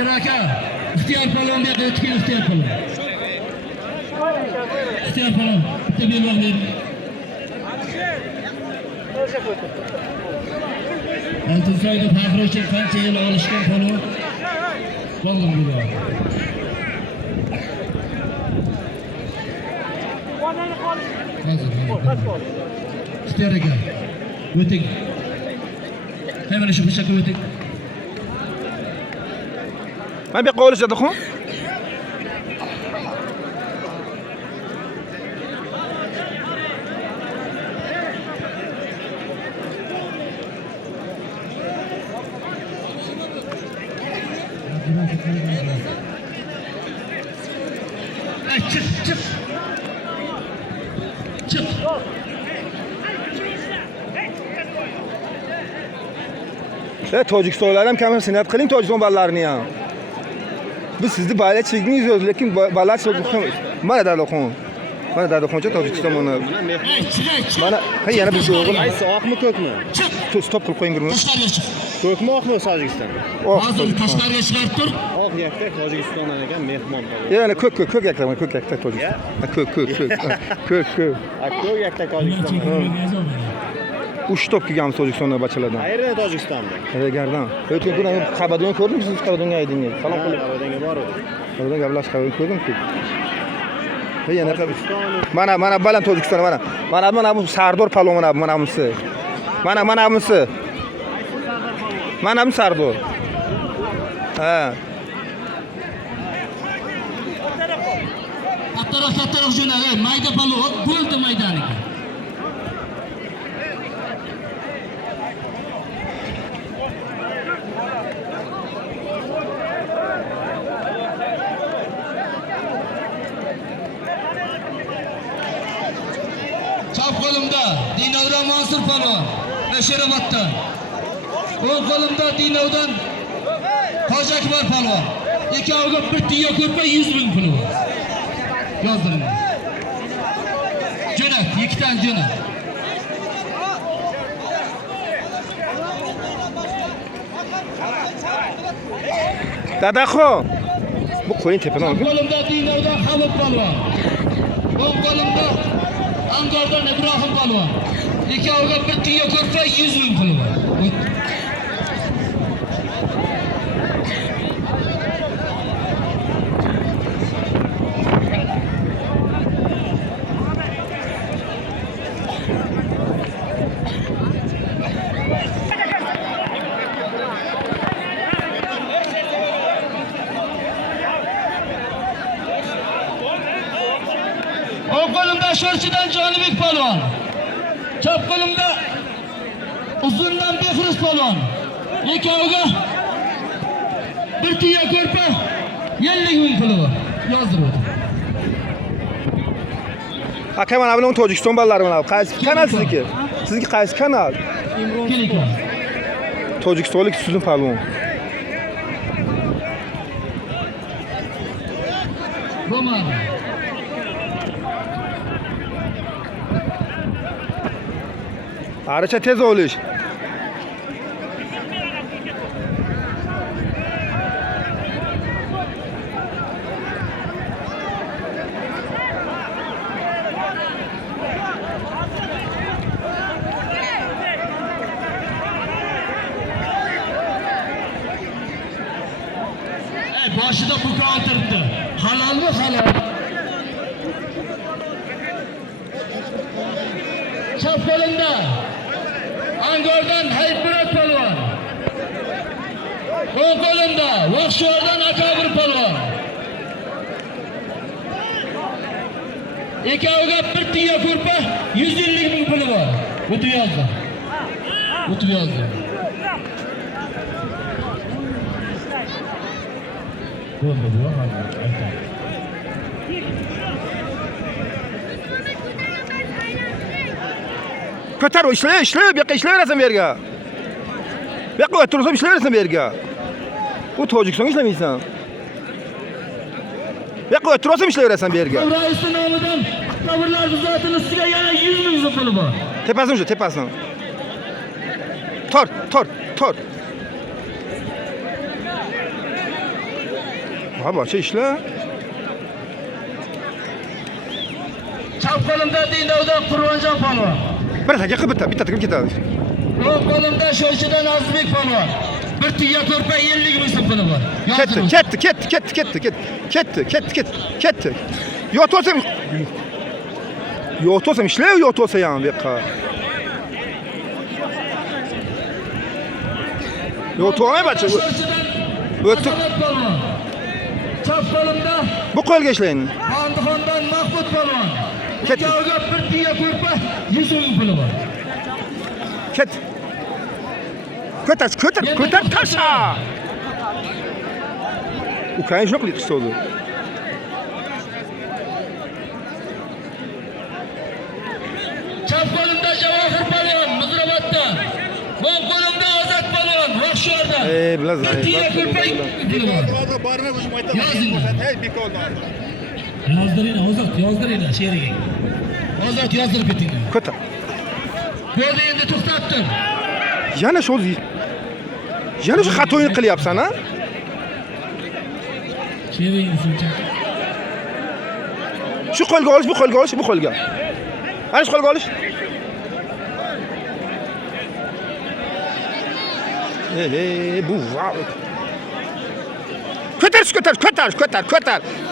Seraka. İhtiyar palon bir ötkin ihtiyar palon. İhtiyar palon. Bitti bir bakayım. Altınsoy'da Fahroş'un kança yıl alışkan palon. Vallahi bu da. İhtiyar aka. Ötük. Hemen şu bıçakı ötük. Ben bir qo'lish edi, xo. Çık çık. Çık. Tojikistonlar ham kamar sinat qiling Tojikiston ballalarini ham. Biz sizni bayla chekdingiz, lekin ballar mana Dadaxon. Mana Dadaxoncha Tojikiston mana. Mana yana bir o'g'il. Qaysi oqmi ko'kmi? Stop qilib qo'ying. Tashqariga chiq. Ko'kmi oqmi Tojikiston? Hozir tashqariga chiqarib tur. Oq yaktak Tojikistondan ekan mehmon. Yana ko'k yaktak, ko'k yaktak Tojikiston. Ko'k. Ko'k yaktak Tojikiston. Uch top kelganmiz Tojikistondan bachalardan. Qayerda Tojikistonda? Gardan. O'tgan kuni Qabadon ko'rdim, siz Qabadonga aydingiz. Salom qilib. Qabadonga bordik. Qabadon gaplashib ko'rdim-ku. Yana mana baland Tojikiston mana bu Sardor palon mana bunisi. Mana bunisi. Mana bu Sardor. Ha. Kattaroq jo'nagay, mayda palon bo'ldi maydoniga. Chap qo'limda Dinovdan Mansur palon va Sherobatdan. O'ng qo'limda Dinovdan Hoji Akbar palon. Ikkoviga bir tiyo ko'rpa 100 ming puli bor. Yozdiring. Jo'nat, ikkitan jo'nat. Dadaxon. Bu qo'ying tepadan olib. Qo'limda Dinovdan Habib palon. O'ng qo'limda Angordan Ibrohim palon. Ikkoviga bir tiyo ko'rpa 100 ming puli bor. O'ng qo'limda Sho'rchidan Jonibek palon. Chap qo'limda Uzundan Behruz palon. Ikkoviga bir tiyo ko'rpa 50 ming puli bor. Yozdirib o'ting. Aka mana bu Tojikiston ballari mana. Qaysi kanal sizniki? Sizniki qaysi kanal? Kelikon. Tojikistonlik sizning palon. Bo'lmadi. Aracha tez olish. Boshida buka o'tiribdi. Halolmi halol? Chap qo'limda Angordan Hayitmurat palvon. O'ng qo'limda Vaqshordan Akabir palvon. Ikkoviga bir tiyo ko'rpa 150 ming puli bor. O'tib yozdi. Bo'ldi bu aytadi. Ko'tar ishlayib, bu yoqqa ishlayverasan bu yerga. Bu yoqqa o'tirsam ishlayverasan bu yerga. Bu Tojikistonga ishlamaysan. Bu yoqqa o'tirsam ishlayverasan bu yerga. Raisning nomidan qabrlar buzatini ustiga yana 100 ming so'm puli bor. Tepasini. Tor. Ha başa işle. Chap qo'limda Dinavdan Qurbonjon polvon. Bir taka qilib bitta qilib ketadi. O'ng qo'limda Sho'chidan Azizbek polvon. Bir tiya ko'rpa 50 ming so'm puli bor. Ketdi. Yot olsam ishlar, yot olsa ham bu yoqqa. Yot olmay bacha. O'tib. Chap qo'limda Bu qo'lga ishlayni. Xondixondan Mahmud polvon. Ketdi. Ikkoviga bir tiya ko'rpa 100 ming puli bor. Ket. Ko'tar tasha. Ukraina shunaqa qilib qistoldi. Chap qo'limda Javohir polvon Muzrabotdan. O'ng qo'limda Ozod polvon Roqshordan. Bilasan. Tiya ko'rpa puli bor. Barni o'zim aytaman. Hey, bekordan. Yozdiringlar sheriga. Ozod yozdirib ketinglar. Ko'tar. Bo'ldi endi to'xtatdim. Yana shu xatoyni qilyapsan, ha? Sheriga shuncha. Shu qo'lga olish, bu qo'lga. Ana shu qo'lga olish. Bu va.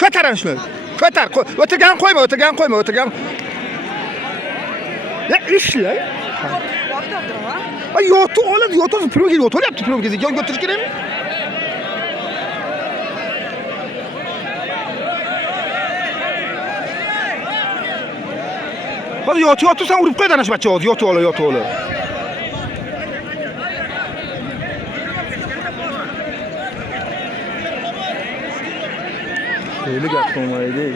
Ko'tar ana shuni. Ko'tar. O'tirgan qo'yma. Ya ishla. Ay yotu yotyapti pulga. Yon o'tirish kerakmi? Hadi yotib sen urib qo'ydi ana shu bacha hozir yotib ol. Öyle gap qilmaydi.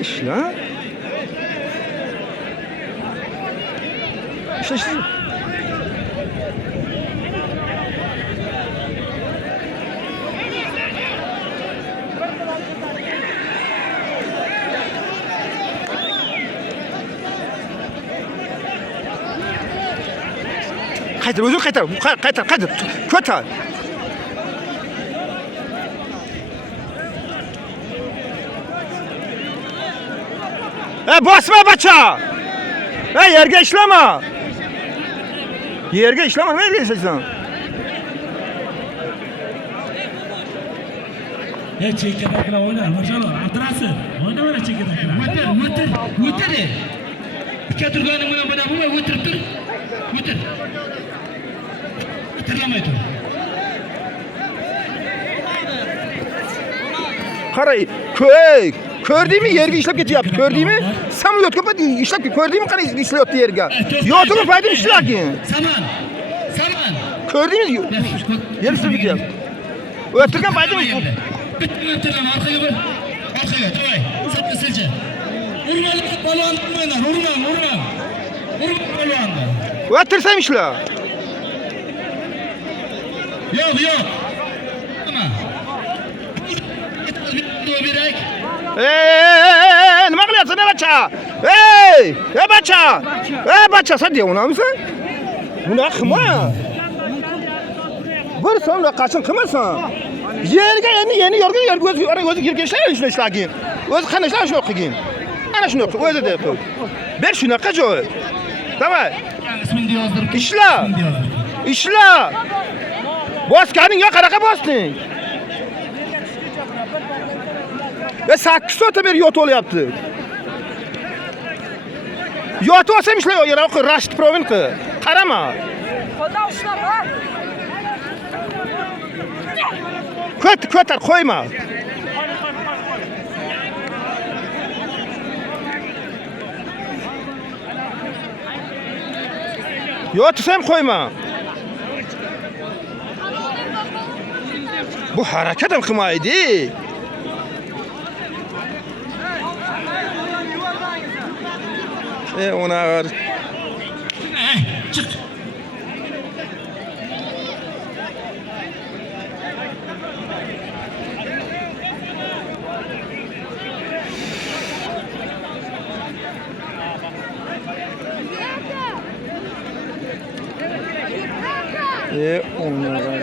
İşla. İşte. Qaytar, o'zing qaytar. Ko'tar. Bosma bacha. Yerga ishlama. Nima deyapsan? Chekkadagilar o'ynar, marjonlar, atrasi. O'ynamana chekkadagilar. O'tir. Ikka turganing bilan bana bo'lmay o'tirib tur. O'tir. O'tirlamay tur. Qaray, ko'rdingmi yerga ishlab ketyapti, ko'rdingmi? Samolyotga pat ishlab ko'rdingmi qanday ishlayapti yerga? Yotib paydim ishlagan. Saman. Ko'rdingmi? Yer ishlab ketyapti. O'tirgan paydim Bitirlam orqaga to'y. Sapsilcha. Urmang polvon, urmang. Urmang polvonni. O'tirsam ishla. Yo'q. Nima? Berak. Nima qilyapsan, bacha? Bacha, sen deyapsanmi? Buni qilma. Bir so'mda qachon qilmasan? Yerga o'zi yerga ishlagin. O'zi qanday shuni qilgin. Ana shuni o'zi deb qo'y. Ber shunaqa joy. Davay. Ismingni yozdirib. Ishla. Bosganing yo qanaqa bosding? 8 so'ta beri yotib olyapti. Yotib olsam ishlayver, yana o'qi Rashid Provinka. Qarama. Xudo ushlama. Ko'tar, qo'yma. Yotsam qo'yma. Bu harakat ham qilmaydi. Ona Chiq. Onlara.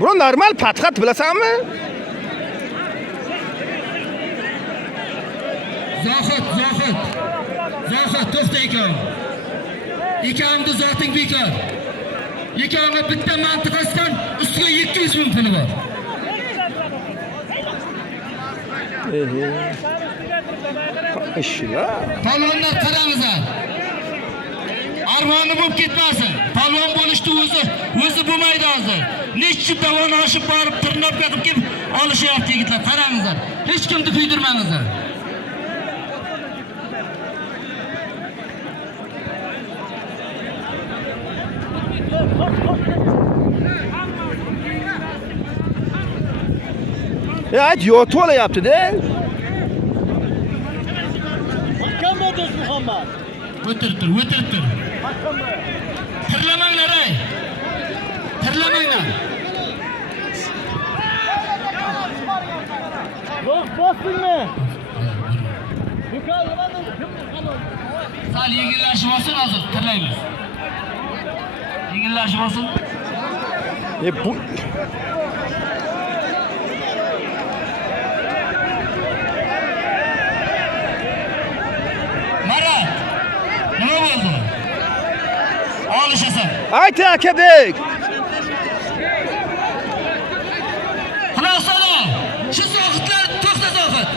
Bro normal patxat bilasanmi? Zohid, to'xta ekan. Ekanimda zoting bekor. Ekanimda bitta mantiqasidan ustiga 200 ming puli bor. İşla. Palvonlar qarangizlar. Armoni bo'lib ketmasin. Palvon bo'lishdi o'zi bo'lmaydi hozir. Necha davoni oshib borib tirnab kelib olishyapti yigitlar. Qarangizlar. Hech kimni kuydirmangizlar. Ya hadi yotu ola yaptı de. O'tirib tur. Tirlamanglar ey. Tirlamanglar. Yok bastınmı? Sal yengillashib olsin hozir, tirlaymiz. Yengillashib olsin. Bu Marat. Nima bo'ldi? Olishasan. ayt akabek. Xulosada, shu zohidlar to'xta zohid.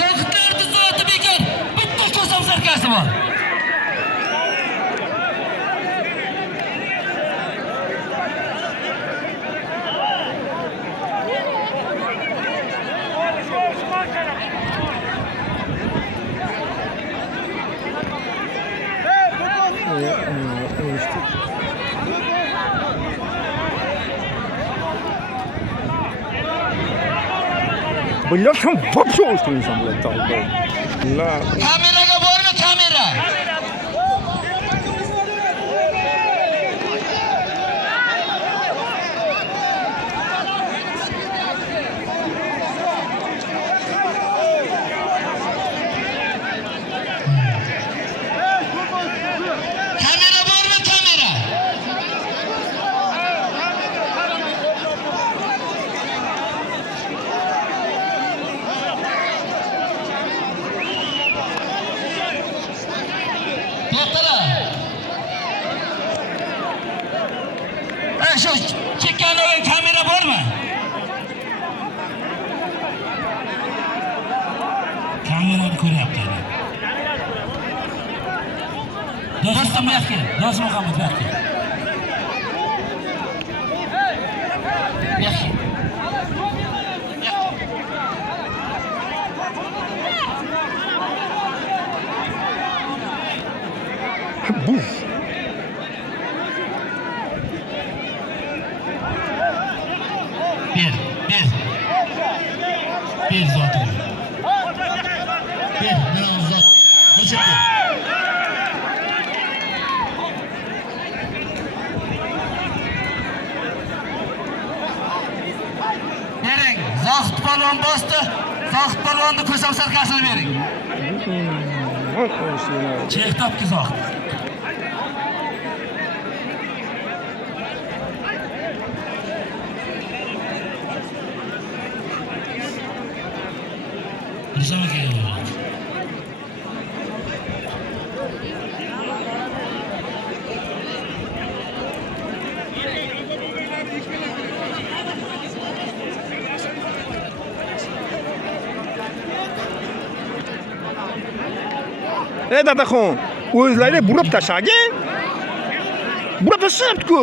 Zohidlarning zoti bekor. Bitta ko'sam sarkasi bor. Bunlar tam vapşo olsun insanlar. La. Kameraga bormi kamera? Kamera bormi kamera? Şu çekenlerin kamera var mı? Kamerayı ko'ryapti. Dostum yaxshi, do'st Muhammad yaxshi. Yaxshi. Bu. Bir zaten. Bir, ben uzat. Geçip Bering, Zohid polvon bosdi. Zohid polvonni ko'sam sarkasini bering. Chek topki Zohid. Risama keldi. Dadaxon, o'zlari burab tashlagan. Burab tashlabdi-ku.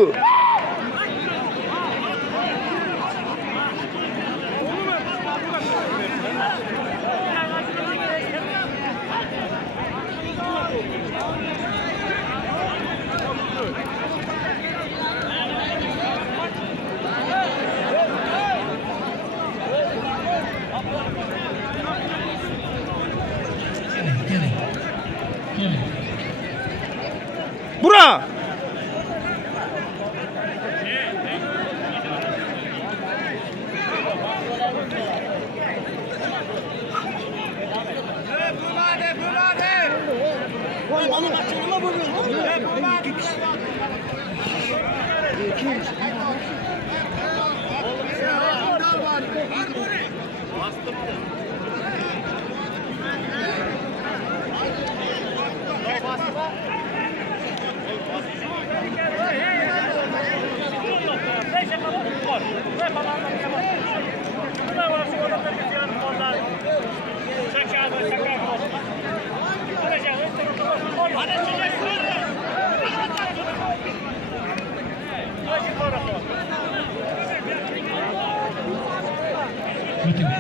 O'ting.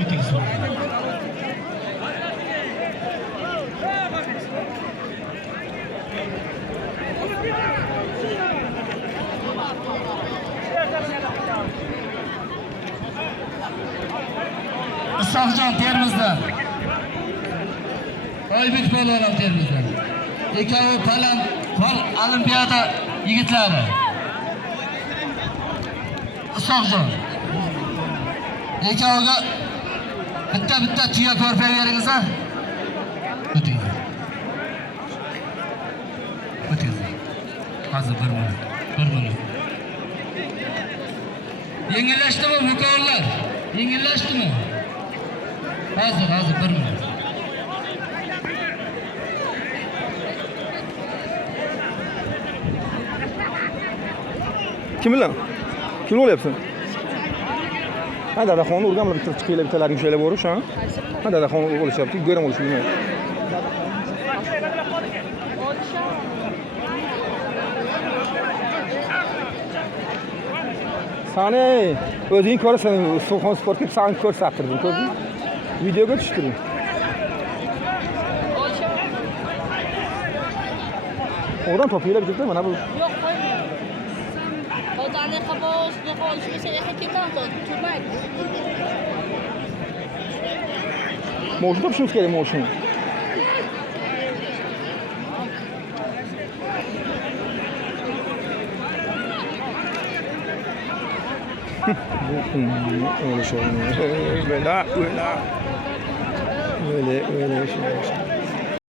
O'ting so'ng. Isoqjon Termizdan. Oybek polvon ham Termizdan. Ikkovi Palam Olimpiada yigitlari. Isoqjon. Ikkoviga bitta tuya ko'rpa beringiz a? O'ting. O'ting. Hozir 1 minut. 1 minut. Yengillashdimi mukollar? Yengillashdimi? Hozir 1 minut. Kim bilan? Kim bo'lyapsan? Ha, dadaxonni urganlar bitta chiqinglar bittalaring ushlab o'rish, ha? Ha, dadaxonni o'lishyapti, go'ram o'lish bilmaydi. Sani o'zing ko'rasan, So'xon sportga sani ko'rsattirdim, ko'rding? Videoga tushirdim. Oradan topinglar bitta mana bu. Yo'q, qo'ymayman. Hozirni qabos, do'qol, shuncha yaqa kelmadi, turmaydi. Moshina topishimiz kerak, moshina. Öyle şey. Böyle.